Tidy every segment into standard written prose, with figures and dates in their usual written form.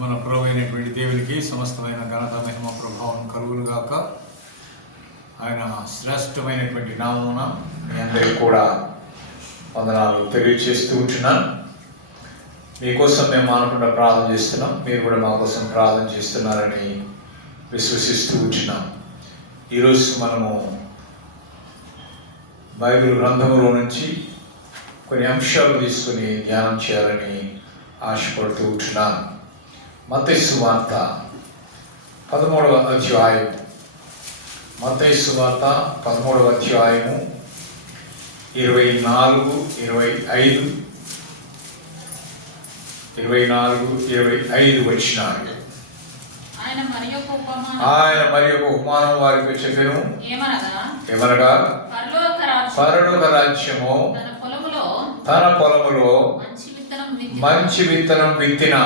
మన ప్రభు అయినటువంటి దేవునికి సమస్తమైన ఘనత మహిమ ప్రభావం కలుగునుగాక. ఆయన శ్రేష్టమైనటువంటి నామమున మీ అందరికీ కూడా వందనాలు తెలియజేస్తూ ఉంటున్నాను. మీకోసం మేము మానకుండా ప్రార్థన చేస్తున్నాం, మీరు కూడా మా కోసం ప్రార్థన చేస్తున్నారని విశ్వసిస్తూ ఉంటున్నాం. ఈరోజు మనము బైబిల్ గ్రంథములో నుంచి కొన్ని అంశాలు తీసుకుని ధ్యానం చేయాలని ఆశపడుతూ ఉంటున్నాను. మత్తయి సువార్త 13వ అధ్యాయం, మత్తయి సువార్త 13వ అధ్యాయము 24, 25 వచనాలు. ఆయన మరి ఒక ఉపమానం వారికి చెప్పెను, ఏమనగా పరలోక రాజ్యము తన పొలములో మంచి విత్తనం విత్తిన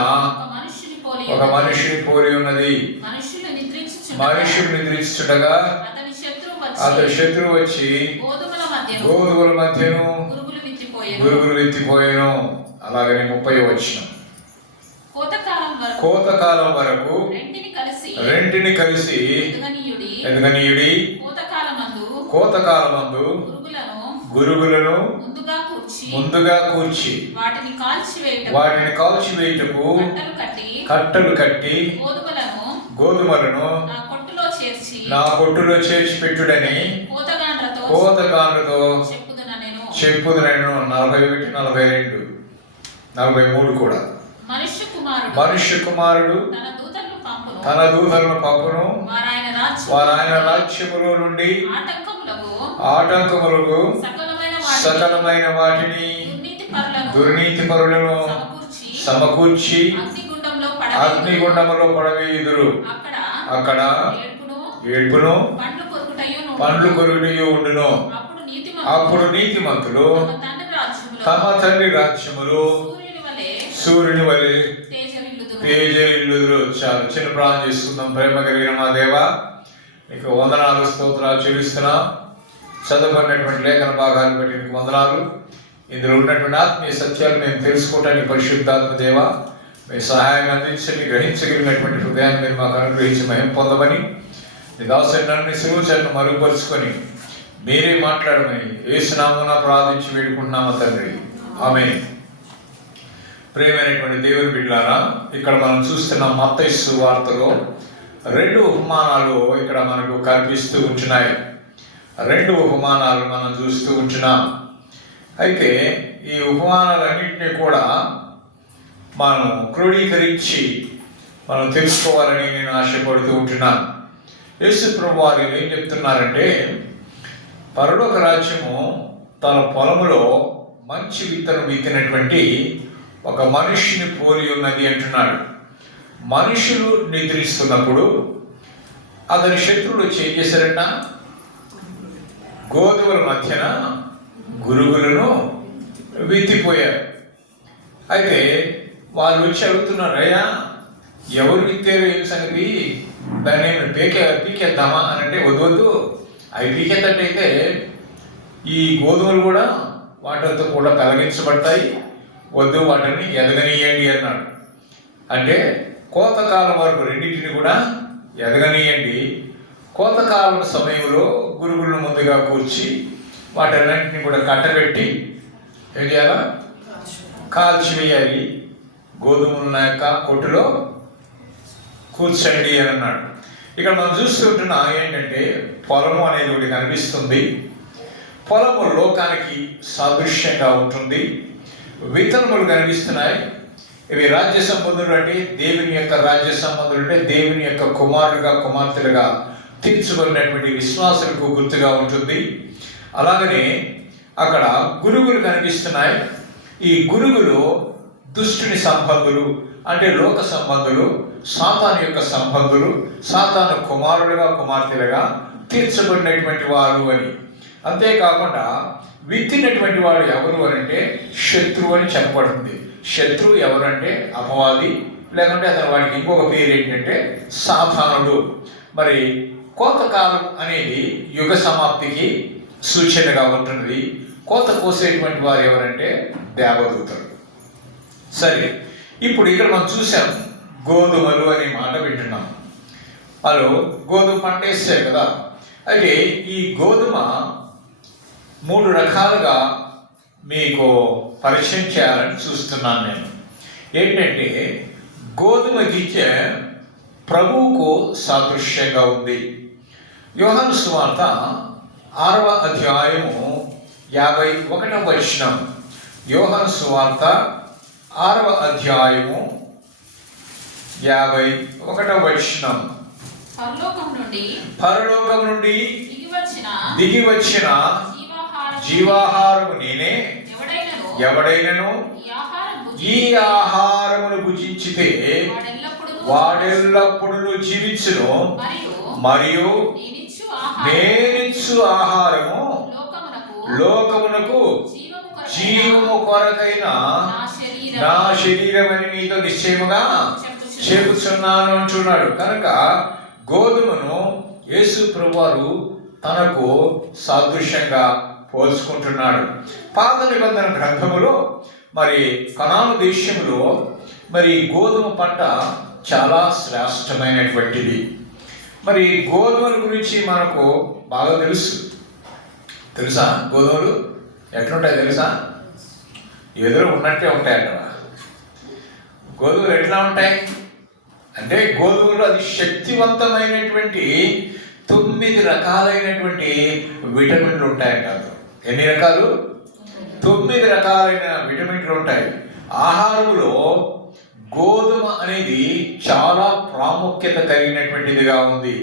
ఒక మనిషిని పోలి ఉన్నది. మనుషులు నిద్రించుండగా అతని శత్రువు వచ్చి గోధుమల మధ్యను గురుగులు విత్తిపోయాను. అలాగని 30వ వచనం. కోతకాలం వరకు రెంటిని కలిసి ఎదగనీయుడి, కోతకాలమందు గురుగులను ముందుగా కూర్చి వాటిని కాల్చివేయుటకు కట్టలు కట్టి గోధుమలను నా కొట్టులో చేర్చి పెట్టుడని కోతగాండ్రతో చెప్పుదునను. 41, 42, 43 కూడా. మనుష్య కుమారుడు తన దూతలను పంపును, వారాయన రాజ్యములో నుండి ఆటంకములకు సకలమైన వాటిని దుర్నీతి పరులను సమకూర్చి అగ్నిగుండములో పడవేయుదురు. అక్కడ ఏడ్పును పండ్లు కొరుకుటయు ఉండును. అప్పుడు నీతిమంతులు తమ తండ్రి రాజ్యములో సూర్యుని వలె తేజరిల్లుదురు. చాలా చిన్న ప్రార్థన చేసుకుందాం. ప్రేమ కలిగిన మా దేవా, నీకు వందనాలు, స్తోత్రాలు చెల్లిస్తున్నాం. చదువుకున్నటువంటి లేఖన భాగాన్ని బట్టి నీకు వందనాలు. ఇందులో ఉన్నటువంటి ఆత్మీయ సత్యాలు మేము తెలుసుకోవటానికి పరిశుద్ధాత్మ దేవ మీ సహాయం అందించండి. గ్రహించగలిగినటువంటి హృదయాన్ని మీరు మాకు అనుగ్రహించి మహిమ పొందమని, నీ దాసుని నన్ను శిలువను మరుగుపరుచుకొని మీరే మాట్లాడమని యేసు నామమున ప్రార్థించి వేడుకుంటున్నాము తండ్రి, ఆమేన్. ప్రియమైనటువంటి దేవుని బిడ్డలారా, ఇక్కడ మనం చూస్తున్న మత్తయి సువార్తలో 2 ఉపమానాలు ఇక్కడ మనకు కనిపిస్తూ ఉంటున్నాయి. 2 ఉపమానాలు మనం చూస్తూ ఉంటున్నాం. అయితే ఈ ఉపమానాలన్నింటినీ కూడా మనం క్రోడీకరించి మనం తెలుసుకోవాలని నేను ఆశపడుతూ ఉంటున్నాను. యేసు ప్రభు వారు ఏం చెప్తున్నారంటే, పరలోక రాజ్యము తన పొలములో మంచి విత్తనం విత్తినటువంటి ఒక మనిషిని పోలి ఉన్నది అంటున్నాడు. మనుషులు నిద్రిస్తున్నప్పుడు అతని శత్రువులు ఏం చేశారంట? గోధుమల మధ్యన గురుగులను విత్తిపోయారు. అయితే వాళ్ళు వచ్చి అడుగుతున్నారు, అయ్యా ఎవరు విత్తారు ఏం సంగతి, దాన్ని పీకేద్దామా అని అంటే, వద్దు అవి పీకేటట్టయితే ఈ గోధుమలు కూడా వాటితో కూడా తొలగించబడతాయి, వద్దు వాటిని ఎదగనీయండి అన్నాడు. అంటే కోతకాలం వరకు రెండింటిని కూడా ఎదగనీయండి. కోతకాలం సమయంలో గురుగులను ముందుగా కూర్చి వాటన్నింటినీ కూడా కట్టబెట్టి ఏం చేయాలా? కాల్చివేయాలి. గోధుమల యొక్క కొట్టులో కూర్చండి అని అన్నాడు. ఇక్కడ మనం చూస్తుంటున్నా ఏంటంటే, పొలము అనేది ఒకటి కనిపిస్తుంది. పొలము లోకానికి సాదృశ్యంగా ఉంటుంది. విత్తనములు కనిపిస్తున్నాయి. ఇవి రాజ్య సంబంధులు అంటే దేవుని యొక్క రాజ్య సంబంధులు అంటే దేవుని యొక్క కుమారులుగా కుమార్తెలుగా తీర్చుకున్నటువంటి విశ్వాసులకు గుర్తుగా ఉంటుంది. అలాగనే అక్కడ గురుగులు కనిపిస్తున్నాయి. ఈ గురుగులు దుష్టుని సంబంధులు అంటే లోక సంబంధులు, సాతాను యొక్క సంబంధులు, సాతాను కుమారులుగా కుమార్తెలుగా తీర్చబడినటువంటి వారు అని. అంతేకాకుండా విత్తినటువంటి వాడు ఎవరు అనంటే శత్రువు అని చెప్పబడుతుంది. శత్రువు ఎవరంటే అపవాది, లేకుంటే అతను వాడికి ఇంకొక పేరు ఏంటంటే సాతానుడు. మరి కోతకాలం అనేది యుగ సమాప్తికి సూచనగా ఉంటున్నది. కోత కోసేటువంటి వారు ఎవరంటే దేవదూతలు. సరే, ఇప్పుడు ఇక్కడ మనం చూసాం గోధుమలు అనే మాట వింటున్నాం. వాళ్ళు గోధుమ పంట వేస్తారు కదా. అయితే ఈ గోధుమ 3 రకాలుగా మీకు పరిచయం చేయాలని చూస్తున్నాను నేను. ఏంటంటే గోధుమ గింజ ప్రభువుకు సాదృశ్యంగా ఉంది. యోహాను సువార్త 6వ అధ్యాయము 51వ వచనం. యోహాను సువార్త 6వ అధ్యాయము 51వ వచనం. పరలోకం నుండి దిగి వచ్చిన జీవాహారము నేనే. ఎవడైనను ఈ ఆహారమును భుజించితే వాడెల్లప్పుడూ జీవించును. మరియు నేనిచ్చు ఆహారము లోకమునకు జీవము కొరకైన నా శరీరమని మీతో నిశ్చయముగా చెబుతున్నాను అంటున్నాడు. కనుక గోధుమను యేసు ప్రభువారు తనకు సాదృశ్యంగా పోల్చుకుంటున్నాడు. పాత నిబంధన గ్రంథములో మరి కనాను దేశంలో మరి గోధుమ పంట చాలా శ్రేష్టమైనటువంటిది. మరి గోధుమల గురించి మనకు బాగా తెలుసా? గోధుమలు ఎట్లుంటాయి తెలుసా? ఎదురు ఉన్నట్టే ఉంటాయంట. గోధుమలు ఎట్లా ఉంటాయి అంటే, గోధుమలు అది శక్తివంతమైనటువంటి 9 రకాలైనటువంటి విటమిన్లు ఉంటాయంట. ఎన్ని రకాలు? 9 రకాలైన విటమిన్లు ఉంటాయి. ఆహారంలో గోధుమ అనేది చాలా ప్రాముఖ్యత కలిగినటువంటిదిగా ఉంది.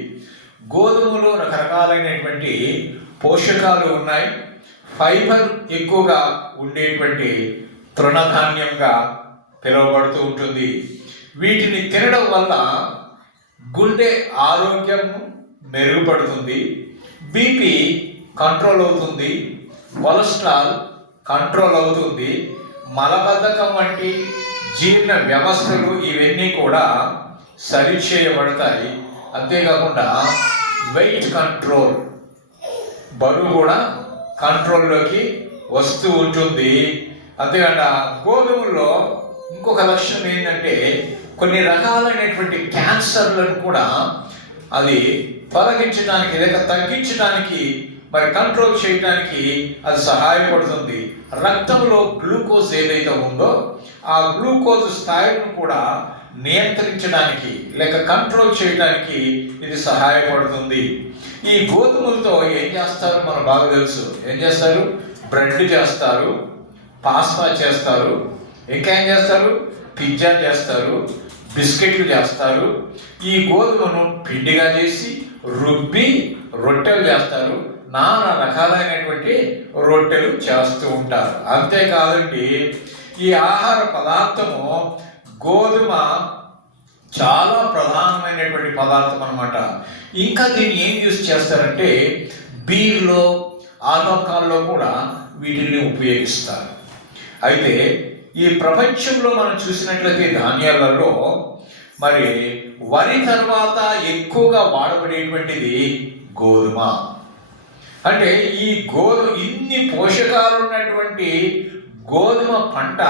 గోధుమలో రకరకాలైనటువంటి పోషకాలు ఉన్నాయి. ఫైబర్ ఎక్కువగా ఉండేటువంటి తృణధాన్యంగా పిలువబడుతూ ఉంటుంది. వీటిని తినడం వల్ల గుండె ఆరోగ్యం మెరుగుపడుతుంది, బీపీ కంట్రోల్ అవుతుంది, కొలెస్ట్రాల్ కంట్రోల్ అవుతుంది, మలబద్ధకం వంటి జీర్ణ వ్యవస్థలు ఇవన్నీ కూడా సరిచేయబడతాయి. అంతేకాకుండా వెయిట్ కంట్రోల్, బరువు కూడా కంట్రోల్లోకి వస్తూ ఉంటుంది. అంతేకాకుండా గోధుమల్లో ఇంకొక లక్షణం ఏంటంటే, కొన్ని రకాలైనటువంటి క్యాన్సర్లను కూడా అది తొలగించడానికి లేక తగ్గించడానికి మరి కంట్రోల్ చేయడానికి అది సహాయపడుతుంది. రక్తంలో గ్లూకోజ్ ఏదైతే ఉందో ఆ గ్లూకోజ్ స్థాయిలను కూడా నియంత్రించడానికి లేక కంట్రోల్ చేయడానికి ఇది సహాయపడుతుంది. ఈ గోధుమలతో ఏం చేస్తారు మనకు బాగా తెలుసు. ఏం చేస్తారు? బ్రెడ్ చేస్తారు, పాస్తా చేస్తారు, ఇంకా ఏం చేస్తారు? పిజ్జా చేస్తారు, బిస్కెట్లు చేస్తారు. ఈ గోధుమను పిండిగా చేసి రుబ్బి రొట్టెలు చేస్తారు. నానా రకాలైనటువంటి రొట్టెలు చేస్తూ ఉంటారు. అంతేకాదండి, ఈ ఆహార పదార్థము గోధుమ చాలా ప్రధానమైనటువంటి పదార్థం అన్నమాట. ఇంకా దీన్ని ఏం యూజ్ చేస్తారంటే, బీర్లో ఆల్కహాల్లో కూడా వీటిని ఉపయోగిస్తారు. అయితే ఈ ప్రపంచంలో మనం చూసినట్లయితే ధాన్యాలలో మరి వరి తర్వాత ఎక్కువగా వాడబడేటువంటిది గోధుమ. అంటే ఈ ఇన్ని పోషకాలు ఉన్నటువంటి గోధుమ పంట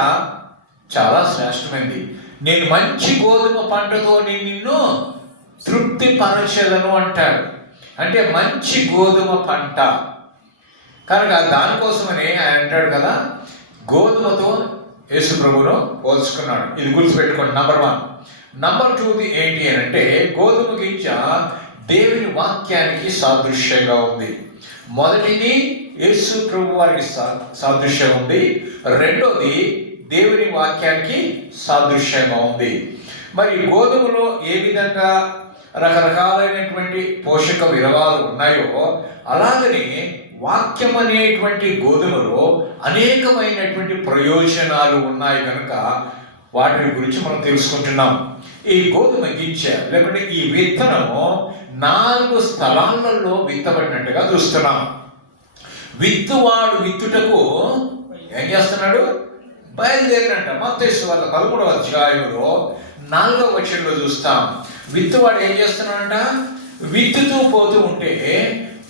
చాలా శ్రేష్టమైనది. నేను మంచి గోధుమ పంటతో నిన్ను తృప్తిపరచెదను అంటాడు. అంటే మంచి గోధుమ పంట కనుక దానికోసమని ఆయన అంటాడు కదా, గోధుమతో యేసు ప్రభువును పోల్చుకున్నాడు. ఇది గుర్తుపెట్టుకోండి. నంబర్ 1. నంబర్ 2 ఏంటి అని అంటే, గోధుమ గింజ దేవుని వాక్యానికి సాదృశ్యంగా ఉంది. మొదటిది యేసు ప్రభు వారికి సాదృశ్యం ఉంది. రెండోది దేవుని వాక్యానికి సాదృశ్యంగా ఉంది. మరి గోధుమలో ఏ విధంగా రకరకాలైనటువంటి పోషక విలువలు ఉన్నాయో అలాగనే వాక్యం అనేటువంటి గోధుమలో అనేకమైనటువంటి ప్రయోజనాలు ఉన్నాయి కనుక వాటి గురించి మనం తెలుసుకుంటున్నాం. ఈ గోధుమ గింజ లేకుంటే ఈ విత్తనము 4 స్థలాలలో విత్తబడినట్టుగా చూస్తున్నాం. విత్తువాడు విత్తుటకు ఏం చేస్తున్నాడు? బయలుదేరినట్ట. మత్తయి సువార్త 13వ అధ్యాయంలో 4వ వచనంలో చూస్తాం. విత్తువాడు ఏం చేస్తున్నాడంట? విత్తుతూ పోతూ ఉంటే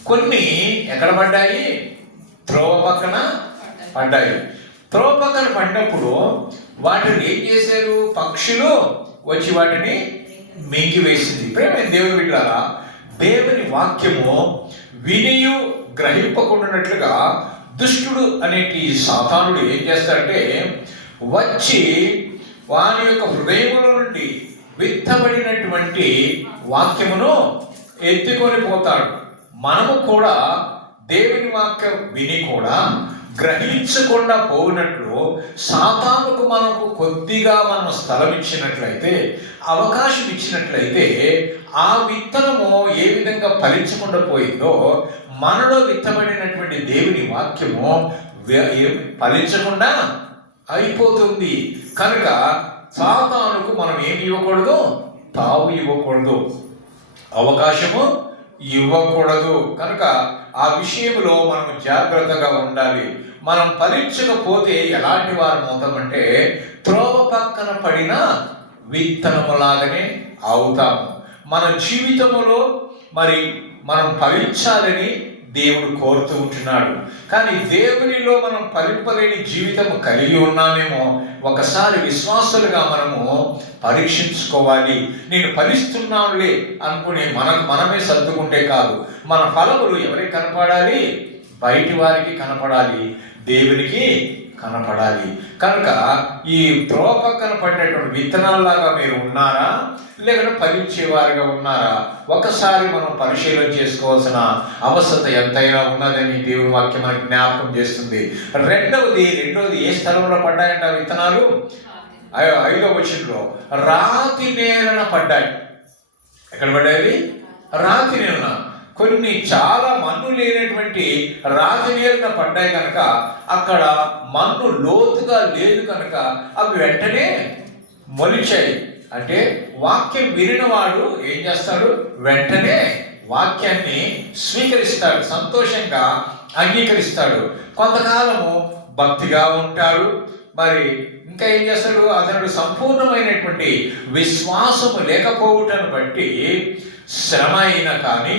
కొన్ని ఎక్కడ పడ్డాయి? త్రోవ పక్కన పడ్డాయి. త్రోవ పక్కన పడినప్పుడు వాటిని ఏం చేశారు? పక్షులు వచ్చి వాటిని మింగివేసింది. ప్రేమ దేవుని బిడ్డలారా, దేవుని వాక్యము వినియు గ్రహింపకుండానట్లుగా దుష్టుడు అనేటి సాతానుడు ఏం చేస్తాడంటే వచ్చి వాని యొక్క హృదయముల నుండి విత్తబడినటువంటి వాక్యమును ఎత్తుకొని పోతాడు. మనము కూడా దేవుని వాక్యం విని కూడా గ్రహించకుండా పోయినట్లు సాతానుకు మనకు కొద్దిగా మనం స్థలం ఇచ్చినట్లయితే, అవకాశం ఇచ్చినట్లయితే, ఆ విత్తనము ఏ విధంగా ఫలించకుండా పోయిందో మనలో విత్తబడినటువంటి దేవుని వాక్యము ఫలించకుండా అయిపోతుంది. కనుక సాతానుకు మనం ఏమి ఇవ్వకూడదు? తావు ఇవ్వకూడదు, అవకాశము ఇవ్వకూడదు. కనుక ఆ విషయంలో మనం జాగ్రత్తగా ఉండాలి. మనం ఫలించకపోతే ఎలాంటి వారు అవుతామంటే త్రోవ పక్కన పడిన విత్తనములాగానే అవుతాము. మన జీవితములో మరి మనం ఫలించాలని దేవుడు కోరుతూ ఉంటున్నాడు. కానీ దేవునిలో మనం ఫలింపలేని జీవితము కలిగి ఉన్నామేమో ఒకసారి విశ్వాసులుగా మనము పరీక్షించుకోవాలి. నేను ఫలిస్తున్నానులే అనుకుని మనమే సర్దుకుంటే కాదు. మన ఫలములు ఎవరికి కనపడాలి? బయటి వారికి కనపడాలి, దేవునికి కనపడాలి. కనుక ఈ త్రోవ పక్కన పడినటువంటి విత్తనాల్లాగా మీరు ఉన్నారా, లేకపోతే ఫలించేవారుగా ఉన్నారా? ఒకసారి మనం పరిశీలన చేసుకోవాల్సిన అవసరత ఎంతైనా ఉన్నదని దేవుని వాక్యం మనకి జ్ఞాపకం చేస్తుంది. రెండవది ఏ స్థలంలో పడ్డాయంట విత్తనాలు? 5వ వచనంలో రాతి నేలన పడ్డాయి. ఎక్కడ పడ్డాయి? రాతి నేలన. కొన్ని చాలా మన్ను లేనటువంటి రాతి నేలన పడ్డాయి కనుక అక్కడ మన్ను లోతుగా లేదు కనుక అవి వెంటనే మొలిచాయి. అంటే వాక్యం వినినవాడు ఏం చేస్తాడు? వెంటనే వాక్యాన్ని స్వీకరిస్తాడు, సంతోషంగా అంగీకరిస్తాడు. కొంతకాలము భక్తిగా ఉంటాడు. మరి ఇంకా ఏం చేస్తాడు? అతడు సంపూర్ణమైనటువంటి విశ్వాసము లేకపోవటాన్ని బట్టి శ్రమ అయినా కానీ,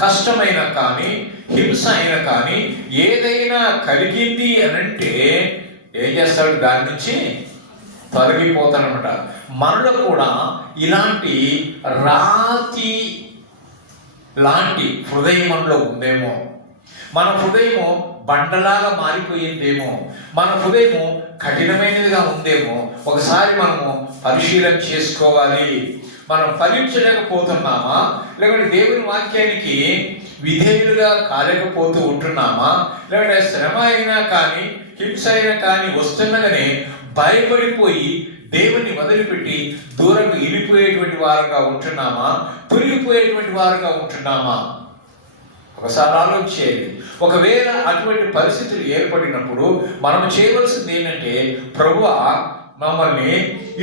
కష్టమైనా కానీ, హింస అయినా కానీ ఏదైనా కలిగింది అనంటే ఏం చేస్తాడు? దాని నుంచి తొలగిపోతాడనమాట. మనలో కూడా ఇలాంటి రాతి లాంటి హృదయం మనలో ఉందేమో, మన హృదయము బండలాగా మారిపోయిందేమో, మన హృదయము కఠినమైనదిగా ఉందేమో ఒకసారి మనము పరిశీలన చేసుకోవాలి. మనం ఫలించలేకపోతున్నామా, లేకపోతే దేవుని వాక్యానికి విధేయులుగా కాలేకపోతూ ఉంటున్నామా, లేకపోతే శ్రమ అయినా కానీ, హింస అయినా కానీ వస్తున్నగానే భయపడిపోయి దేవుని వదిలిపెట్టి దూరంగా వెళ్ళిపోయేటువంటి వారుగా ఉంటున్నామా, తొలగిపోయేటువంటి వారుగా ఉంటున్నామా? ఒకసారి ఆలోచించేది. ఒకవేళ అటువంటి పరిస్థితులు ఏర్పడినప్పుడు మనం చేయవలసింది ఏంటంటే, ప్రభువా మమ్మల్ని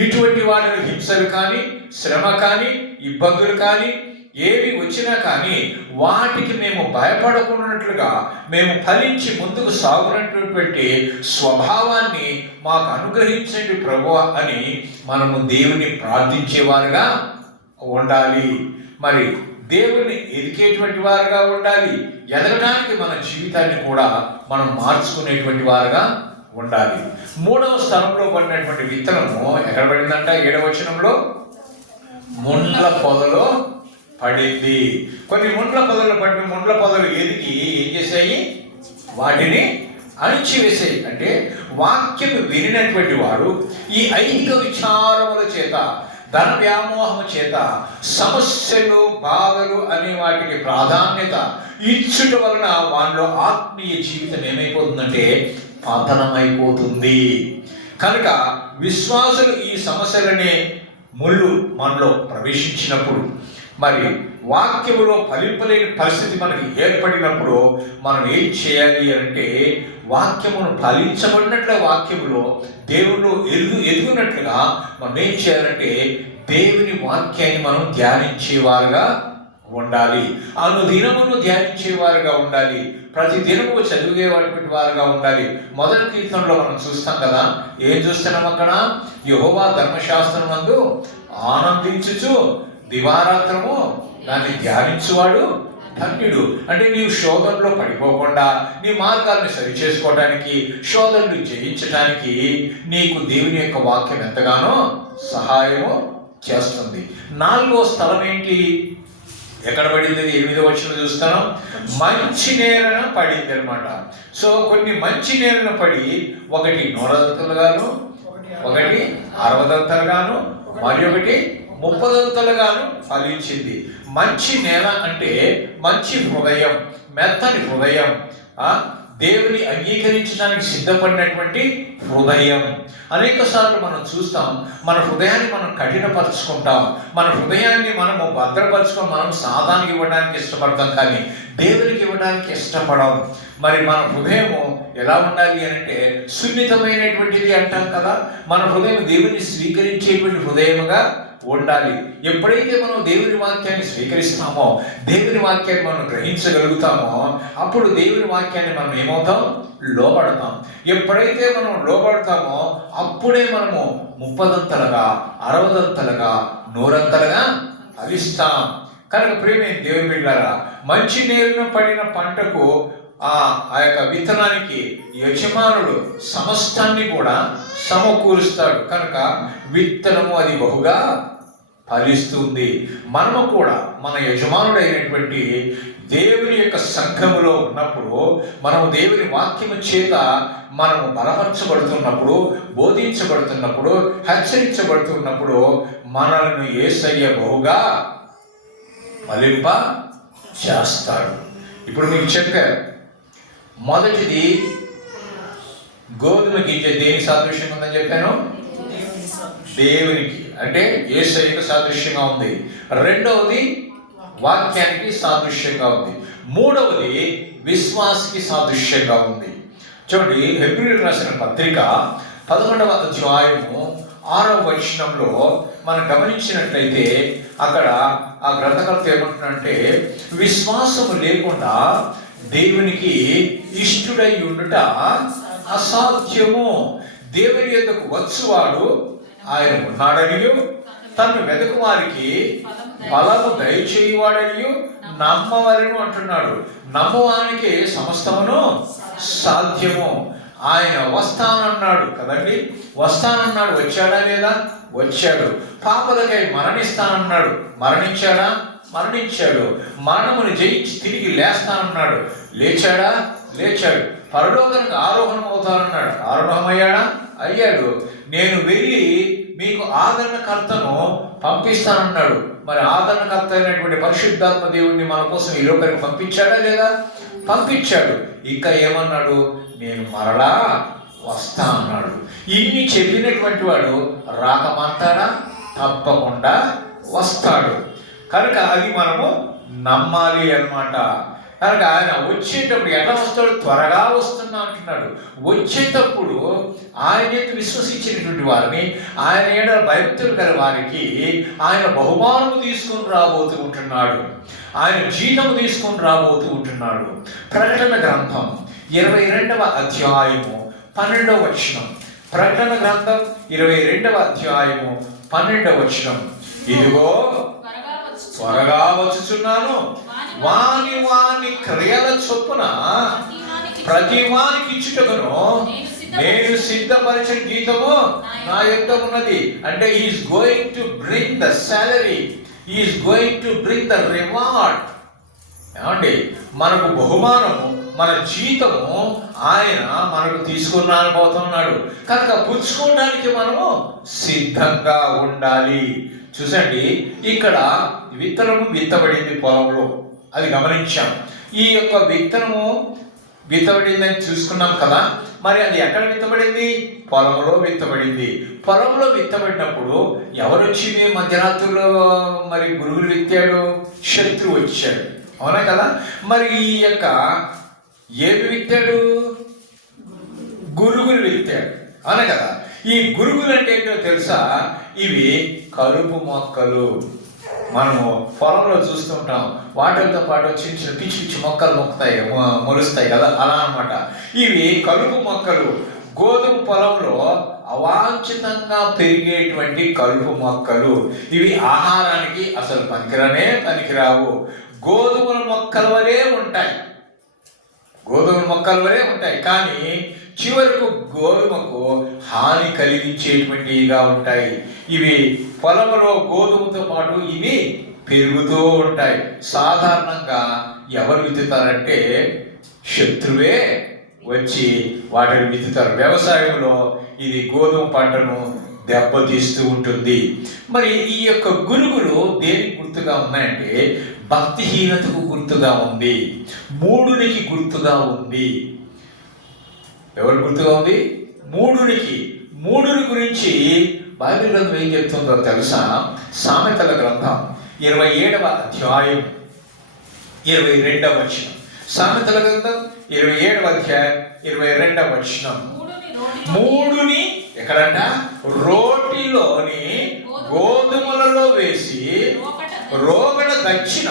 ఇటువంటి వాటిని హింసలు కానీ, శ్రమ కానీ, ఇబ్బందులు కానీ ఏవి వచ్చినా కానీ వాటికి మేము భయపడకున్నట్లుగా మేము ఫలించి ముందుకు సాగునటువంటి స్వభావాన్ని మాకు అనుగ్రహించండి ప్రభువా అని మనము దేవుని ప్రార్థించేవారుగా ఉండాలి. మరి దేవుని ఎదికేటువంటి వారుగా ఉండాలి. ఎదగడానికి మన జీవితాన్ని కూడా మనం మార్చుకునేటువంటి వారుగా ఉండాలి. 3వ స్థలంలో పడినటువంటి విత్తనము ఎక్కడ పడిందంట? 7వ వచనంలో ముండ్ల పొదలో పడింది. కొన్ని ముండ్ల పొదలు పడిన ముండ్ల పొదలు ఎదిగి ఏం చేశాయి? వాటిని అణిచివేసాయి. అంటే వాక్యం వినినటువంటి వారు ఈ ఐహిక విచారముల చేత, ధన వ్యామోహము చేత, సమస్యలు, బాధలు అనే వాటికి ప్రాధాన్యత ఇచ్చుట వలన వాళ్ళలో ఆత్మీయ జీవితం ఏమైపోతుందంటే పతనమైపోతుంది. కనుక విశ్వాసులు ఈ సమస్యలనే ముళ్ళు మనలో ప్రవేశించినప్పుడు, మరి వాక్యములో ఫలింపలేని పరిస్థితి మనకి ఏర్పడినప్పుడు మనం ఏం చేయాలి అంటే, వాక్యమును ఫలించబడినట్లే వాక్యములో దేవుడు ఎదుగునట్లుగా మనం ఏం చేయాలంటే దేవుని వాక్యాన్ని మనం ధ్యానించేవారుగా ఉండాలి. అనుదినమును ధ్యానించేవారుగా ఉండాలి. ప్రతి దినము చదివేటువంటి వారుగా ఉండాలి. మొదటి కీర్తనలో మనం చూస్తాం కదా, ఏం చూస్తున్నాం అక్కడ? యెహోవా ధర్మశాస్త్రం నందు ఆనందించుచు దివారాత్రము దాన్ని ధ్యానించువాడు ధన్యుడు. అంటే నీవు శోధనలో పడిపోకుండా నీ మార్గాలను సరిచేసుకోవడానికి, శోధనలు జయించడానికి నీకు దేవుని యొక్క వాక్యం ఎంతగానో సహాయము చేస్తుంది. 4వ స్థలం ఏంటి? ఎక్కడ పడింది? 8వ వచనం చూస్తాను. మంచి నేలన పడింది అనమాట. సో కొన్ని మంచి నేలన పడి ఒకటి 100 ఒకటి 60 మరి ఒకటి 30 ఫలించింది. మంచి నేల అంటే మంచి హృదయం, మెత్తని హృదయం, దేవుని అంగీకరించడానికి సిద్ధపడినటువంటి హృదయం. అనేక సార్లు మనం చూస్తాం, మన హృదయాన్ని మనం కఠినపరుచుకుంటాం, మన హృదయాన్ని మనము భద్రపరుచుకొని మనం సాధానికి ఇవ్వడానికి ఇష్టపడతాం, కానీ దేవునికి ఇవ్వడానికి ఇష్టపడం. మరి మన హృదయము ఎలా ఉండాలి అంటే సున్నితమైనటువంటిది అంటాం కదా. మన హృదయం దేవుని స్వీకరించేటువంటి హృదయముగా ఉండాలి. ఎప్పుడైతే మనం దేవుని వాక్యాన్ని స్వీకరిస్తామో, దేవుని వాక్యాన్ని మనం గ్రహించగలుగుతామో, అప్పుడు దేవుని వాక్యాన్ని మనం ఏమవుతాం? లోబడతాం. ఎప్పుడైతే మనం లోబడతామో అప్పుడే మనము 30 60 100 ఫలిస్తాం. కనుక ప్రియమైన దేవుని బిడ్డలారా, మంచి నేలను పడిన పంటకు ఆ యొక్క విత్తనానికి యజమానుడు సమస్తాన్ని కూడా సమకూరుస్తాడు. కనుక విత్తనము అది బహుగా ఫలిస్తుంది. మనము కూడా మన యజమానుడైనటువంటి దేవుని యొక్క సంఘములో ఉన్నప్పుడు, మనము దేవుని వాక్యము చేత మనము బలపరచబడుతున్నప్పుడు, బోధించబడుతున్నప్పుడు, హెచ్చరించబడుతున్నప్పుడు మనల్ని యేసయ్య బహుగా ఫలింప చేస్తాడు. ఇప్పుడు మీకు చెప్పారు, మొదటిది గోధుమ గింజ దేనికి సాదృశ్యంగా ఉందని చెప్పాను? దేవునికి, అంటే యేసయ్యకు సాదృశ్యంగా ఉంది. రెండవది వాక్యానికి సాదృశ్యంగా ఉంది. మూడవది విశ్వాసకి సాదృశ్యంగా ఉంది. చూడండి, హెబ్రీయులకు రాసిన పత్రిక 11వ అధ్యాయము 6వ వచనంలో మనం గమనించినట్లయితే అక్కడ ఆ గ్రంథకర్త ఏమంటున్నాడంటే, విశ్వాసము లేకుండా దేవునికి ఇష్టుడై ఉండుట అసాధ్యము. దేవుని యొద్దకు వచ్చువాడు ఆయన ఉన్నాడనియు, తను వెదకు వారికి ఫలము దయచేయువాడనియు నమ్మవలెను అంటున్నాడు. నమ్మవానికి సమస్తమును సాధ్యము. ఆయన వస్తానన్నాడు కదండి, వస్తానన్నాడు. వచ్చాడా లేదా? వచ్చాడు. పాపలకై మరణిస్తానన్నాడు. మరణించాడా? మరణించాడు. మరణమును జయించి తిరిగి లేస్తానన్నాడు. లేచాడా? లేచాడు. పరలోకానికి ఆరోహణం అవుతానన్నాడు. ఆరోహణమయ్యాడా? అయ్యాడు. నేను వెళ్ళి మీకు ఆదరణకర్తను పంపిస్తానన్నాడు. మరి ఆదరణకర్త అయినటువంటి పరిశుద్ధాత్మ దేవుడిని మన కోసం ఈ లోకానికి పంపించాడా లేదా? పంపించాడు. ఇంకా ఏమన్నాడు? నేను మరలా వస్తా అన్నాడు. ఇన్ని చెప్పినటువంటి వాడు రాకమంటాడా? తప్పకుండా వస్తాడు. కనుక అది మనము నమ్మాలి అన్నమాట. కనుక ఆయన వచ్చేటప్పుడు ఎలా వస్తాడు? త్వరగా వస్తున్నా అంటున్నాడు. వచ్చేటప్పుడు ఆయన విశ్వసించినటువంటి వారిని, ఆయన ఏడ భక్తులు గల వారికి ఆయన బహుమానము తీసుకొని రాబోతూ ఉంటున్నాడు. ఆయన జీతము తీసుకొని రాబోతూ ఉంటున్నాడు. ప్రకటన గ్రంథం 22వ అధ్యాయము 12వ వచనం. ప్రకటన గ్రంథం 22వ అధ్యాయము 12వ వచనం. ఇదిగో త్వరగా వచ్చుచున్నాను, వాని వాని క్రియల చొప్పున ప్రతి వానికి ఇచ్చుటకును నేను సిద్ధపరిచిన జీతము నా యొద్ద ఉన్నది. అంటే is going to bring the salary, is going to bring the reward. ఏమండి, మనకు బహుమానము, మన జీతము ఆయన మనకు తీసుకుని రాబోతున్నాడు. కనుక పుచ్చుకోవడానికి మనము సిద్ధంగా ఉండాలి. చూసండి, ఇక్కడ విత్తనము విత్తబడింది పొలంలో, అది గమనించాం. ఈ యొక్క విత్తనము విత్తబడిందని చూసుకున్నాం కదా. మరి అది ఎక్కడ విత్తబడింది? పొలంలో విత్తబడింది. పొలంలో విత్తబడినప్పుడు ఎవరు వచ్చి మధ్యరాత్రుల్లో మరి గురుగులు విత్తాడు? శత్రువు వచ్చాడు, అవునా కదా. మరి ఈ యొక్క ఏమి విత్తాడు? గురుగులు విత్తాడు, అవునా కదా. ఈ గురుగులు అంటే ఏంటో తెలుసా? ఇవి కలుపు మొక్కలు. మనము పొలంలో చూస్తుంటాం, వాటితో పాటు చిన్న చిన్న పిచ్చి పిచ్చి మొక్కలు మొలుస్తాయి కదా, అలా అన్నమాట. ఇవి కలుపు మొక్కలు. గోధుమ పొలంలో అవాంఛితంగా పెరిగేటువంటి కలుపు మొక్కలు. ఇవి ఆహారానికి అసలు పనికిరావు. గోధుమల మొక్కల వలే ఉంటాయి, గోధుమ మొక్కల వలే ఉంటాయి. కానీ చివరకు గోధుమకు హాని కలిగించేటువంటివిగా ఉంటాయి. ఇవి పొలంలో గోధుమతో పాటు ఇవి పెరుగుతూ ఉంటాయి. సాధారణంగా ఎవరు విత్తుతారంటే శత్రువే వచ్చి వాటిని విత్తుతారు. వ్యవసాయంలో ఇది గోధుమ పంటను దెబ్బతీస్తూ ఉంటుంది. మరి ఈ యొక్క గురుగులు దేనికి గుర్తుగా ఉన్నాయంటే భక్తిహీనతకు గుర్తుగా ఉంది, మూఢునికి గుర్తుగా ఉంది. ఎవరు గుర్తుగా ఉంది? మూఢుని గురించి బైబిల్ గ్రంథం ఏం చెప్తుందో తెలుసా? సామెతల గ్రంథం 27వ అధ్యాయం 22వ వచనం. సామెతల గ్రంథం 27వ అధ్యాయం 22వ వచనం. మూఢుని ఎక్కడంట? రోటిలోని గోధుమలలో వేసి రోగడ దక్షిణ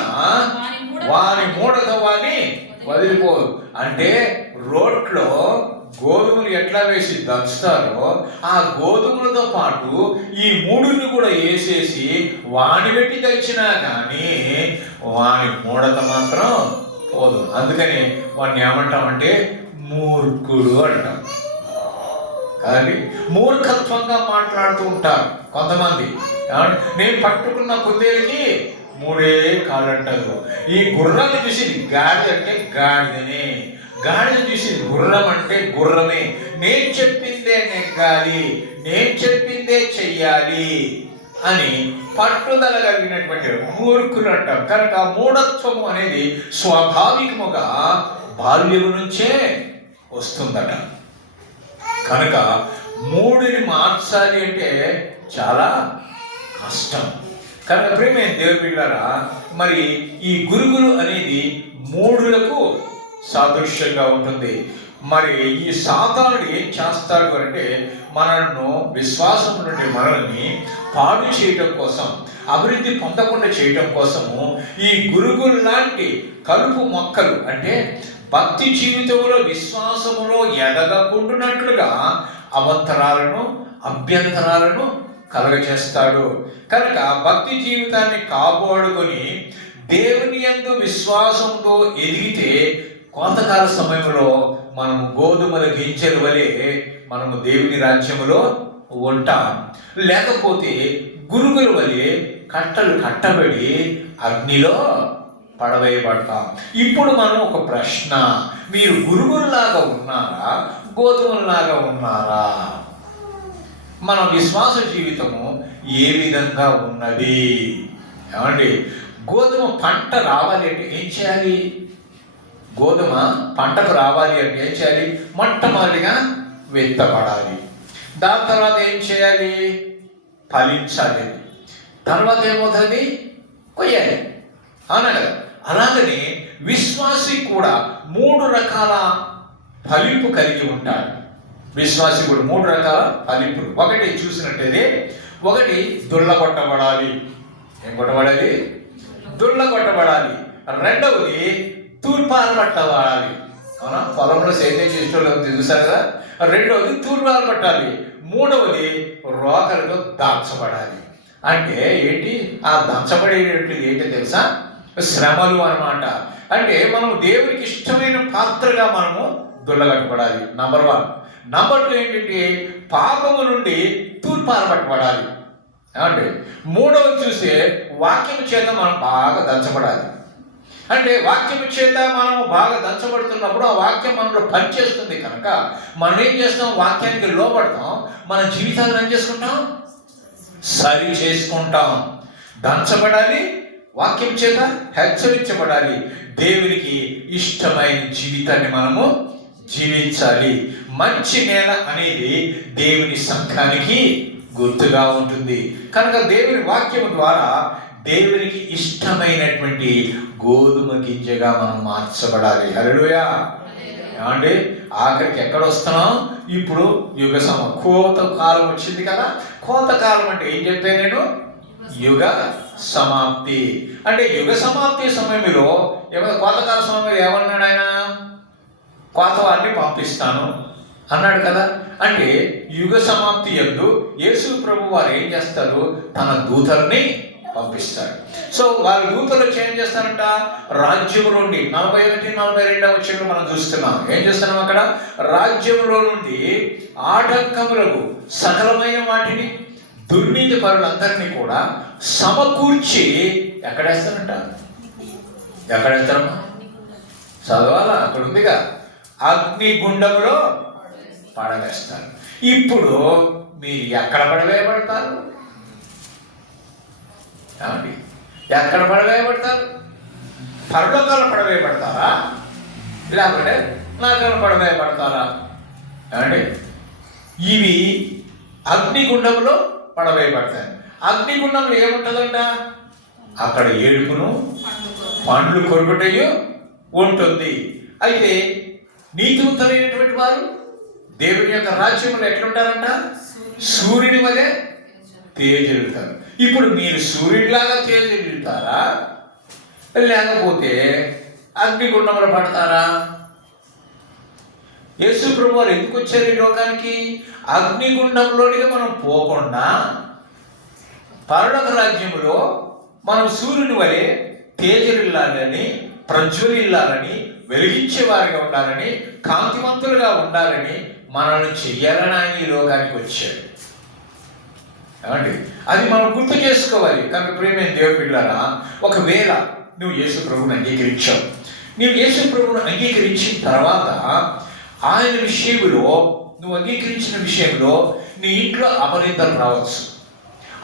వాని మూఢతవాన్ని వదిలిపోదు. అంటే రోట్లో గోధుమలు ఎట్లా వేసి దంచుతారో ఆ గోధుమలతో పాటు ఈ మూడుని కూడా వేసేసి వాని పెట్టి దంచినా కానీ వాని మూఢత మాత్రం పోదు. అందుకని వాడిని ఏమంటామంటే మూర్ఖుడు అంటాం. కానీ మూర్ఖత్వంగా మాట్లాడుతూ ఉంటారు కొంతమంది. నేను పట్టుకున్న కుందేలుకి 3 కాళ్ళు అంటారు. ఈ గుర్రాన్ని చూసి గాడిద అంటే గాడిదనే, గాడిద చూసి గుర్రం అంటే గుర్రమే. నేను చెప్పిందే నెగ్గాలి, నేను చెప్పిందే చెయ్యాలి అని పట్టుదల కలిగినటువంటి మూర్ఖులు అంటాం. కనుక మూఢత్వము అనేది స్వాభావికముగా బాల్యము నుంచే వస్తుందట. కనుక మూడుని మార్చాలి అంటే చాలా కష్టం. కనుక ప్రేమైన దేవుని బిడ్డలారా, మరి ఈ గురుగులు అనేది మూఢులకు సాదృశ్యంగా ఉంటుంది. మరి ఈ సాతానుడు ఏం చేస్తాడు అంటే మనల్ని విశ్వాసం నుండి మనల్ని పాడు చేయటం కోసం, అభివృద్ధి పొందకుండా చేయటం కోసము ఈ గురుగులు లాంటి కలుపు మొక్కలు అంటే భక్తి జీవితంలో విశ్వాసములో ఎదగకుండానట్లుగా అవంతరాలను అభ్యంతరాలను కలగజేస్తాడు. కనుక భక్తి జీవితాన్ని కాపాడుకొని దేవుని యందు విశ్వాసంతో ఎదిగితే కొంతకాల సమయంలో మనము గోధుమల గింజల వలె మనము దేవుని రాజ్యములో ఉంటాం. లేకపోతే గురుగుల వలె కట్టలు కట్టబడి అగ్నిలో పడవేయబడతాం. ఇప్పుడు మనం ఒక ప్రశ్న, మీరు గురుగుల్లాగా ఉన్నారా, గోధుమల్లాగా ఉన్నారా? మన విశ్వాస జీవితము ఏ విధంగా ఉన్నది? ఏమండి, గోధుమ పంట రావాలి అంటే ఏం చేయాలి? గోధుమ పంటకు రావాలి అంటే ఏం చేయాలి? మొట్టమొదటిగా విత్తబడాలి. దాని తర్వాత ఏం చేయాలి? ఫలించాలి. తర్వాత ఏమవుతుంది? కొయ్యాలి. అవునా కదా? అలాగనే విశ్వాసి కూడా 3 రకాల ఫలింపు కలిగి ఉంటాడు. విశ్వాసి కూడా 3 రకాల ఫలింపులు. ఒకటి చూసినట్టయితే, ఒకటి దుళ్ళగొట్టబడాలి. ఏం కొట్టబడాలి? దుళ్ళగొట్టబడాలి. రెండవది తూర్పారబట్టబడాలి. అవునా? పొలంలో సేద్యం చేసేటోళ్ళు చూసారు కదా. రెండవది తూర్పారబట్టాలి. మూడవది రోకలతో దాచబడాలి. అంటే ఏంటి? ఆ దంచబడేటువంటిది ఏంటో తెలుసా? శ్రమలు అన్నమాట. అంటే మనం దేవునికి ఇష్టమైన పాత్రగా మనము దుళ్ళగట్టబడాలి. నంబర్ 1. నంబర్ 2 ఏంటంటే పాపము నుండి తూర్పారబట్టబడాలి. అంటే మూడవది చూస్తే వాక్యము చేత మనం బాగా దంచబడాలి. అంటే వాక్యము చేత మనం బాగా దంచబడుతున్నప్పుడు ఆ వాక్యం మనలో పనిచేస్తుంది. కనుక మనం ఏం చేస్తాం? వాక్యానికి లోపడతాం. మన జీవితాలను ఏం చేసుకుంటాం? సరి చేసుకుంటాం. దంచబడాలి, వాక్యం చేత హెచ్చరించబడాలి. దేవునికి ఇష్టమైన జీవితాన్ని మనము జీవించాలి. మంచి నేల అనేది దేవుని సంఘానికి గుర్తుగా ఉంటుంది. కనుక దేవుని వాక్యం ద్వారా దేవునికి ఇష్టమైనటువంటి గోధుమ గింజగా మనం మార్చబడాలి. హల్లెలూయా. ఏమండి, ఆఖరికి ఎక్కడ వస్తున్నాం? ఇప్పుడు యుగ కోత కాలం వచ్చింది కదా. కోత కాలం అంటే ఏం చెప్తాను నేను? యుగ సమాప్తి. అంటే యుగ సమాప్తి సమయంలో కోతకాల సమయంలో ఏమన్నాడు ఆయన? కోత వారిని పంపిస్తాను అన్నాడు కదా. అంటే యుగ సమాప్తి యందు యేసు ప్రభు వారు ఏం చేస్తారు? తన దూతల్ని పంపిస్తాడు. సో వారి దూతలు వచ్చి ఏం చేస్తారంట, రాజ్యములో నుండి 41-42 వచనంలో మనం చూస్తున్నాం. ఏం చేస్తున్నాం అక్కడ, రాజ్యములో నుండి ఆటంకములకు సకలమైన వాటిని దుర్నీతి పరులందరినీ కూడా సమకూర్చి ఎక్కడేస్తారంట, ఎక్కడేస్తారమ్మా చదవాలా, అక్కడ ఉందిగా, అగ్నిగుండంలో పడవేస్తారు. ఇప్పుడు మీరు ఎక్కడ పడవేయబడతారు, ఏమండి ఎక్కడ పడవేయబడతారు? పరలోకాలు పడవేయబడతారా, లేకపోతే నరకాలు పడవేయబడతారా? ఏమండి ఇవి అగ్నిగుండంలో పడవేయబడతాయి. అగ్నిగుండంలో ఏముంటుందంట, అక్కడ ఏడుపును పండ్లు కొరుకుటయు ఉంటుంది. అయితే నీతివంతులైనటువంటి వారు దేవుని యొక్క రాజ్యంలో ఎట్లుంటారంట, సూర్యుని వలె తేజెలుతారు. ఇప్పుడు మీరు సూర్యుడిలాగా తేజెలుతారా, లేకపోతే అగ్నిగుండంలో పడతారా? యేసు ప్రభు వారు ఎందుకు వచ్చారు ఈ లోకానికి? అగ్నిగుండంలోనిగా మనం పోకుండా పరలోక రాజ్యములో మనం సూర్యుని వలె తేజరిల్లాలని, ప్రజ్వలిల్లాలని, వెలిగించే వారిగా ఉండాలని, కాంతివంతులుగా ఉండాలని మనల్ని చెయ్యాలని ఆయన ఈ లోకానికి వచ్చాడు. ఏమండి అది మనం గుర్తు చేసుకోవాలి. కనుక ప్రియమైన దేవుని బిడ్డలారా, ఒకవేళ నువ్వు యేసు ప్రభువుని అంగీకరించావు, నువ్వు యేసు ప్రభువును అంగీకరించిన తర్వాత ఆయన విషయంలో, నువ్వు అంగీకరించిన విషయంలో నీ ఇంట్లో అపనిందలు రావచ్చు,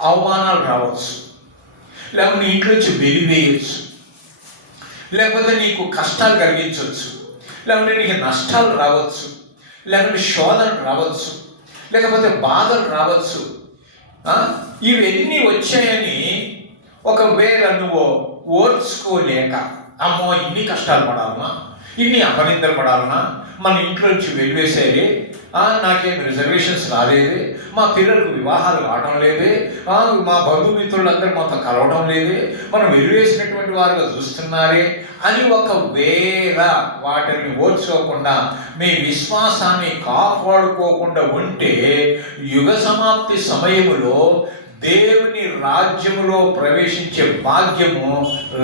అవమానాలు రావచ్చు, లేకపోతే నీ ఇంట్లో వచ్చి వెలివేయచ్చు, లేకపోతే నీకు కష్టాలు కలిగించవచ్చు, లేకపోతే నీకు నష్టాలు రావచ్చు, లేకపోతే శోధనలు రావచ్చు, లేకపోతే బాధలు రావచ్చు. ఇవన్నీ వచ్చాయని ఒకవేళ నువ్వు ఓర్చుకోలేక, అమ్మో ఇన్ని కష్టాలు పడాలన్నా, ఇన్ని అపనిందలు పడాలన్నా, మన ఇంట్లో నుంచి వెలివేసేది, నాకేం రిజర్వేషన్స్ రాలేదు, మా పిల్లలకు వివాహాలు కావడం లేదు, మా బంధుమిత్రులందరూ మాతో కలవడం లేదు, మనం వెలివేసినటువంటి వారుగా చూస్తున్నారే అని ఒకవేళ వాటిని ఓర్చుకోకుండా మీ విశ్వాసాన్ని కాపాడుకోకుండా ఉంటే యుగ సమాప్తి సమయములో దేవుని రాజ్యములో ప్రవేశించే భాగ్యము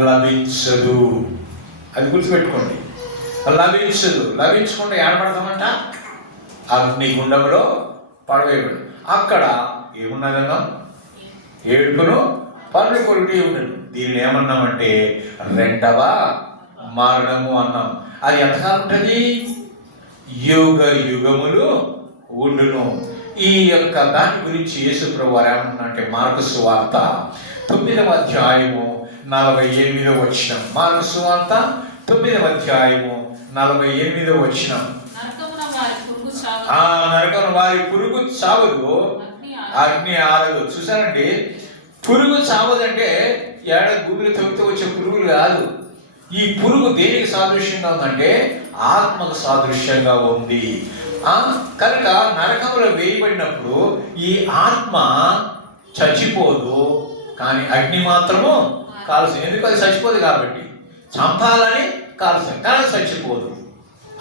లభించదు. అది గుర్తుపెట్టుకోండి, లభించదు. లభించకుండా ఏడపడతామంట, అగ్నిగుండంలో పడవేయబడు. అక్కడ ఏమున్నదన్నాం, ఏడుపును పన్ను కొరుటి ఉండదు. దీన్ని ఏమన్నామంటే రెండవ మరణము అన్నాం. అది ఎంతకాలం ఉంటుంది, యుగ యుగములు ఉండును. ఈ యొక్క దాని గురించి యేసు ప్రభు వారు ఏమంటున్నారంటే మార్కు సువార్త 9వ అధ్యాయము 48వ వచనం. మార్కు సువార్త 9వ అధ్యాయము 48వ వచనం. నరకమున వారి పురుగు చావదు, అగ్ని ఆరదు. చూసారండి, పురుగు చావదంటే ఏడ గుబిలి తవ్వితే వచ్చే పురుగులు కాదు. ఈ పురుగు దేనికి సాదృశ్యంగా ఉందంటే ఆత్మకు సాదృశ్యంగా ఉంది. కనుక నరకములో వేయబడినప్పుడు ఈ ఆత్మ చచ్చిపోదు, కానీ అగ్ని మాత్రము కాల్సింది. ఎందుకు అది చచ్చిపోదు కాబట్టి, చంపాలని కాల్సింది కానీ చచ్చిపోదు.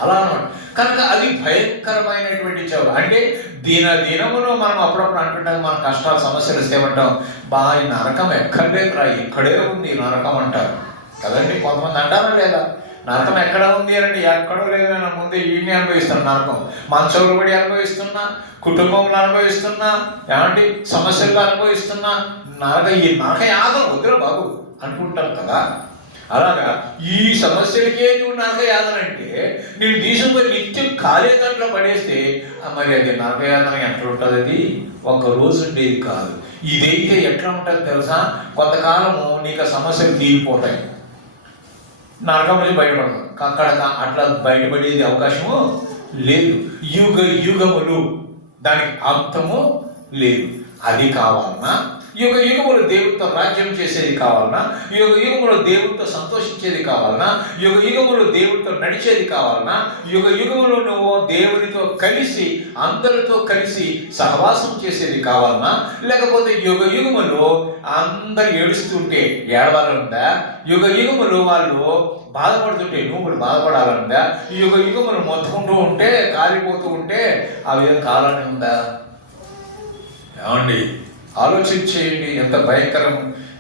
అలా అన్నమాట. కనుక అది భయంకరమైనటువంటి చావు. అంటే దినమును మనం అప్పుడప్పుడు అంటుంటాం, మన కష్టాలు సమస్యలు వస్తేమంటాం, ఈ నరకం ఎక్కడ లేదురా, ఇక్కడే ఉంది నరకం అంటారు కదండి. కొంతమంది అంటారా లేదా, నరకం ఎక్కడ ఉంది అంటే ఎక్కడో లేదు, నేను ముందు ఈయన్ని అనుభవిస్తాను నరకం. మంచంలో పడి అనుభవిస్తున్నా, కుటుంబంలో అనుభవిస్తున్నా, ఏమంటే సమస్యల్లో అనుభవిస్తున్నా, ఈ నరక యాదం వద్దురా బాబు అనుకుంటారు కదా. అలాగా ఈ సమస్యలకే నువ్వు నరక యాదన అంటే నేను తీసుకుపోయి నిత్యం కార్యక్రమంలో పడేస్తే మరి అది నరక యాదన ఎట్లా ఉంటుంది? అది ఒక రోజు ఉండేది కాదు. ఇదైతే ఎట్లా ఉంటుంది తెలుసా, కొంతకాలము నీకు ఆ సమస్యలు తీరిపోతాయి, నరకం నుంచి బయటపడతాం. అక్కడ అట్లా బయటపడేది అవకాశము లేదు. యుగ యుగములు, దానికి అంతము లేదు. అది కావాలన్నా, యుగ యుగములు దేవుడితో రాజ్యం చేసేది కావాలన్నా, యుగ యుగములు దేవుడితో సంతోషించేది కావాలన్నా, యుగ యుగములు దేవుడితో నడిచేది కావాలన్నా, యుగ యుగములు నువ్వు దేవుడితో కలిసి అందరితో కలిసి సహవాసం చేసేది కావాలన్నా, లేకపోతే యుగ యుగములు అందరు ఏడుస్తుంటే ఏడవాలందా, యుగ యుగములు వాళ్ళు బాధపడుతుంటే నువ్వు కూడా బాధపడాలందా, యుగ యుగములు మొత్తుకుంటూ ఉంటే కాలిపోతూ ఉంటే ఆ విధంగా కాలాన్ని ఉందా? ఏమండి ఆలోచించేయండి. ఎంత భయంకరం,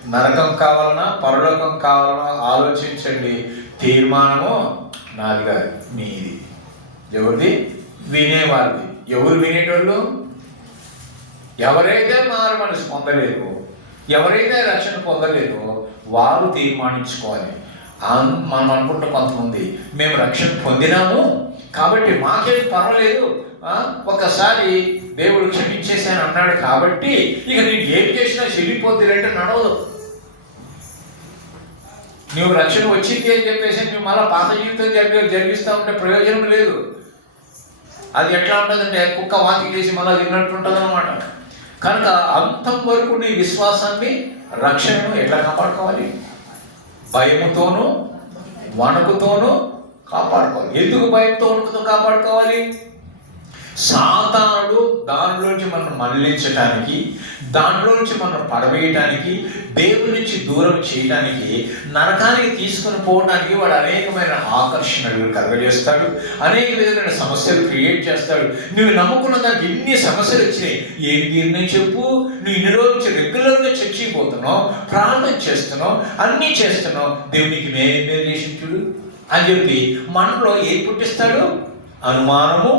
నరకం కావాలన్నా పరలోకం కావాలన్నా ఆలోచించండి. తీర్మానము నాది కాదు, మీది. ఎవరిది? వినేవారిది. ఎవరు వినేటోళ్ళు? ఎవరైతే మారు మనసు పొందలేదో, ఎవరైతే రక్షణ పొందలేదో వారు తీర్మానించుకోవాలి. మనం అనుకుంటాం కొంతమంది, మేము రక్షణ పొందినాము కాబట్టి మాకేం పర్వాలేదు, ఒకసారి దేవుడు క్షమించేసాను అన్నాడు కాబట్టి ఇక నేను ఏం చేసినా చెల్లిపోద్దులంటే నడవదు. నువ్వు రక్షణ వచ్చింది అని చెప్పేసి నువ్వు మళ్ళీ పాత జీవితం జరిగిస్తూ ఉంటే ప్రయోజనం లేదు. అది ఎట్లా ఉంటుందంటే కుక్క వాంతి చేసి మళ్ళీ తిన్నట్టు ఉంటుంది అన్నమాట. కనుక అంతం వరకు నీ విశ్వాసాన్ని, రక్షణను ఎట్లా కాపాడుకోవాలి? భయముతోనూ వణుకుతోనూ కాపాడుకోవాలి. ఎందుకు భయంతో వణుకుతో కాపాడుకోవాలి? సాతానుడు దానిలోంచి మనం మళ్ళించడానికి, దాంట్లోంచి మనం పడవేయటానికి, దేవుడి నుంచి దూరం చేయడానికి, నరకానికి తీసుకుని పోవడానికి వాడు అనేకమైన ఆకర్షణలు కలగజేస్తాడు, అనేక విధమైన సమస్యలు క్రియేట్ చేస్తాడు. నువ్వు నమ్ముకున్న దానికి ఇన్ని సమస్యలు వచ్చినాయి, ఏం నిర్ణయం చెప్పు? నువ్వు ఇన్ని రోజుల నుంచి రెగ్యులర్గా చర్చికి పోతున్నావు, ప్రార్థన చేస్తున్నావు, అన్నీ చేస్తున్నావు, దేవునికి నేనే చూడు అని చెప్పి మనలో ఏం పుట్టిస్తాడు? అనుమానము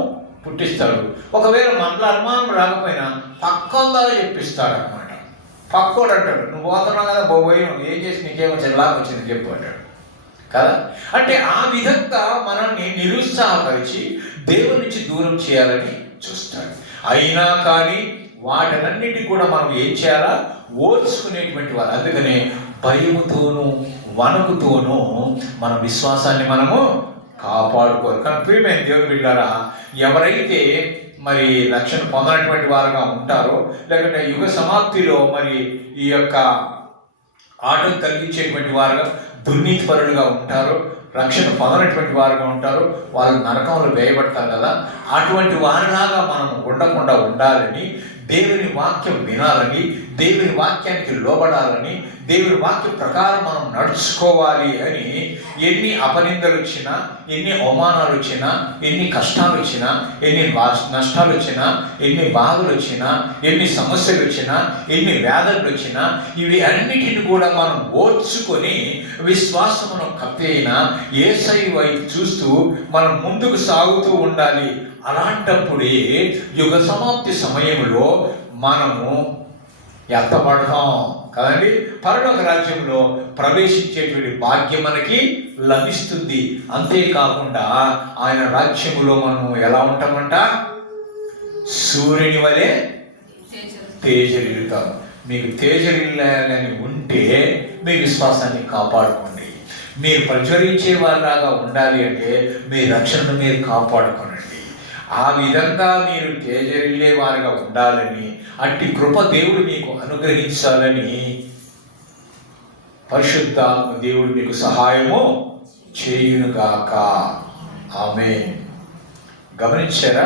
పుట్టిస్తాడు. ఒకవేళ మనలో అనుమానం రాకపోయినా పక్కందాగా చెప్పిస్తాడు అనమాట. పక్కోడు అంటాడు, నువ్వు పోతున్నావు కదా పోయి ఏం చేసి నీకేమో చెల్లాగా వచ్చింది చెప్పు అంటాడు కదా. అంటే ఆ విధంగా మనల్ని నిరుత్సాహపరిచి దేవుడి నుంచి దూరం చేయాలని చూస్తాడు. అయినా కానీ వాటినన్నిటి కూడా మనం ఏం చేయాలా? ఓర్చుకునేటువంటి వారు. అందుకనే భయముతోనూ వణుకుతోనూ మన విశ్వాసాన్ని మనము కాపాడుకోరు. కానీ ప్రియమైన దేవుని బిడ్డలారా, ఎవరైతే మరి రక్షణ పొందనటువంటి వారుగా ఉంటారో, లేకుంటే యుగ సమాప్తిలో మరి ఈ యొక్క ఆటం కలిగించేటువంటి వారుగా, దుర్నీతిపరులుగా ఉంటారో, రక్షణ పొందనటువంటి వారుగా ఉంటారో, వాళ్ళు నరకంలో వేయబడతారు కదా. అటువంటి వారిలాగా మనం ఉండకుండా ఉండాలని, దేవుని వాక్యం వినాలని, దేవుని వాక్యానికి లోబడాలని, దేవుని వాక్య ప్రకారం మనం నడుచుకోవాలి అని ఎన్ని అపనిందలు వచ్చినా, ఎన్ని అవమానాలు వచ్చినా, ఎన్ని కష్టాలు వచ్చినా, ఎన్ని నష్టాలు వచ్చినా, ఎన్ని బాధలు వచ్చినా, ఎన్ని సమస్యలు వచ్చినా, ఎన్ని వ్యాధులు వచ్చినా, ఇవి అన్నిటిని కూడా మనం ఓర్చుకొని విశ్వాసమును కప్పైన యేసయ్య వైపు చూస్తూ మనం ముందుకు సాగుతూ ఉండాలి. అలాంటప్పుడే యుగ సమాప్తి సమయంలో మనము ఎత్తబడతాం కదండి. పరలోక రాజ్యంలో ప్రవేశించేటువంటి భాగ్యం మనకి లభిస్తుంది. అంతేకాకుండా ఆయన రాజ్యములో మనము ఎలా ఉంటామంట? సూర్యుని వలె తేజరిల్లుతాం. మీకు తేజరిల్లాలని ఉంటే మీ విశ్వాసాన్ని కాపాడుకోండి. మీరు ప్రజ్వరించే వారిలాగా ఉండాలి అంటే మీ రక్షణను మీరు కాపాడుకోనండి. ఆ విధంగా మీరు తేజరిల్లే వారిగా ఉండాలని, అట్టి కృప దేవుడు మీకు అనుగ్రహించాలని పరిశుద్ధాత్మ దేవుడు మీకు సహాయము చేయునుగాక. ఆమేన్. గమనించారా?